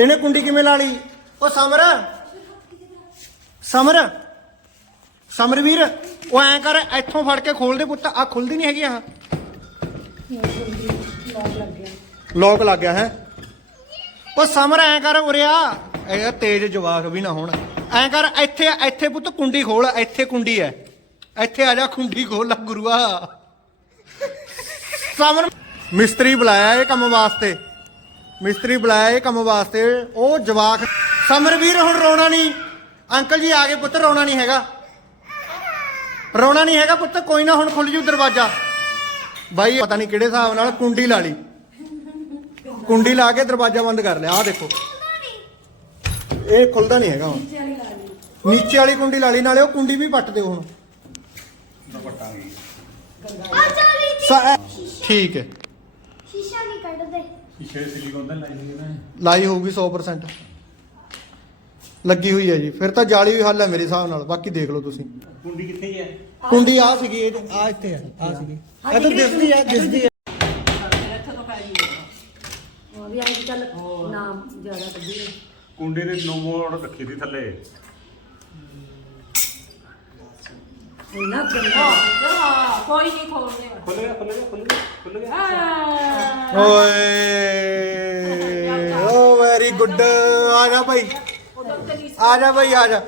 ਇਹਨੇ ਕੁੰਡੀ ਕਿਵੇਂ ਲਾ ਲਈ? ਉਹ ਸਮਰ। ਸਮਰ। ਸਮਰਵੀਰ ਉਹ ਐਂ ਕਰ ਇੱਥੋਂ ਫੜ ਕੇ ਖੋਲ ਦੇ ਪੁੱਤ। ਆ ਖੁੱਲਦੀ ਨਹੀਂ ਹੈਗੀ ਆਹ। ਲੋਕ ਲੱਗ ਗਿਆ ਹੈ। ਉਹ ਸਮਰ ਐਂ ਕਰ ਉਰਿਆ ਇਹ ਤੇਜ਼ ਜਵਾਕ ਵੀ ਨਾ ਹੋਣ। ਐਂ ਕਰ ਇੱਥੇ ਇੱਥੇ ਪੁੱਤ ਕੁੰਡੀ ਖੋਲ ਇੱਥੇ ਕੁੰਡੀ ਹੈ ਇੱਥੇ ਆ ਜਾ ਕੁੰਡੀ ਖੋਲ ਲੈ ਗੁਰੂਆ ਸਮਰ। ਮਿਸਤਰੀ ਬੁਲਾਇਆ ਇਹ ਕੰਮ ਵਾਸਤੇ। ਮਿਸਤਰੀ ਬੁਲਾਇਆ ਇਹ ਕੰਮ ਵਾਸਤੇ ਉਹ ਜਵਾਕ ਸਮਰਵੀਰ ਹੁਣ ਰੋਣਾ ਨਹੀਂ। ਅੰਕਲ ਜੀ ਆ ਗਏ ਪੁੱਤ ਰੋਣਾ ਨਹੀਂ ਹੈਗਾ। ਰੋਣਾ ਨਹੀਂ ਹੈਗਾ ਪੁੱਤ ਕੋਈ ਨਾ ਹੁਣ ਖੁੱਲ ਜੂ ਦਰਵਾਜ਼ਾ। ਬਾਈ ਪਤਾ ਨਹੀਂ ਕਿਹੜੇ ਹਿਸਾਬ ਨਾਲ ਕੁੰਡੀ ਲਾ ਲਈ। ਕੁੰਡੀ ਲਾ ਕੇ ਦਰਵਾਜ਼ਾ ਬੰਦ ਕਰ ਲਿਆ ਆਹ ਦੇਖੋ। ਇਹ ਖੁੱਲਦਾ ਨਹੀਂ ਹੈਗਾ ਹੁਣ। ਨੀਚੇ ਵਾਲੀ ਕੁੰਡੀ ਲਾ ਲਈ ਨਾਲੇ ਉਹ ਕੁੰਡੀ ਵੀ ਪੱਟ ਦਿਓ ਹੁਣ। ਠੀਕ ਹੈ। ਸ਼ੀਸ਼ਾ ਨਹੀਂ ਕੱਢਦੇ ਸਿਲੀਕੋਨ ਦਾ ਲਾਈ ਹੋਈ ਨਾ ਲਾਈ ਹੋਊਗੀ 100% ਲੱਗੀ ਹੋਈ ਹੈ ਜੀ। ਫਿਰ ਤਾਂ ਜਾਲੀ ਵੀ ਹੱਲ ਹੈ ਮੇਰੇ ਹਿਸਾਬ ਨਾਲ। ਬਾਕੀ ਦੇਖ ਲਓ ਤੁਸੀਂ। ਕੁੰਡੀ ਕਿੱਥੇ ਹੈ ਕੁੰਡੀ ਆ ਸੀਗੀ ਇਹ ਆ ਇੱਥੇ ਹੈ। ਆ ਸੀਗੀ। ਇਹ ਤਾਂ ਦਿਸਦੀ ਹੈ ਦਿਸਦੀ ਹੈ। ਹਾਂ। ਵੀ ਅੱਜ ਕੱਲ ਨਾਮ ਜ਼ਿਆਦਾ ਕੱਢੀ ਕੁੰਡੀ ਦੇ ਨੋ ਮੋੜ ਰੱਖੀ ਸੀ ਥੱਲੇ। ਗੰਦਾ। ਕੋਈ ਨਹੀਂ ਖੋਲਦੇ ਖੁੱਲ ਗਿਆ ਖੁੱਲ ਗਿਆ ਖੁੱਲ ਗਿਆ ਖੁੱਲ ਗਿਆ। ਆ ਓਏ। ਓ ਵੈਰੀ ਗੁੱਡ ਆ ਜਾ ਭਾਈ। ਆ ਜਾ ਭਾਈ ਆ ਜਾ।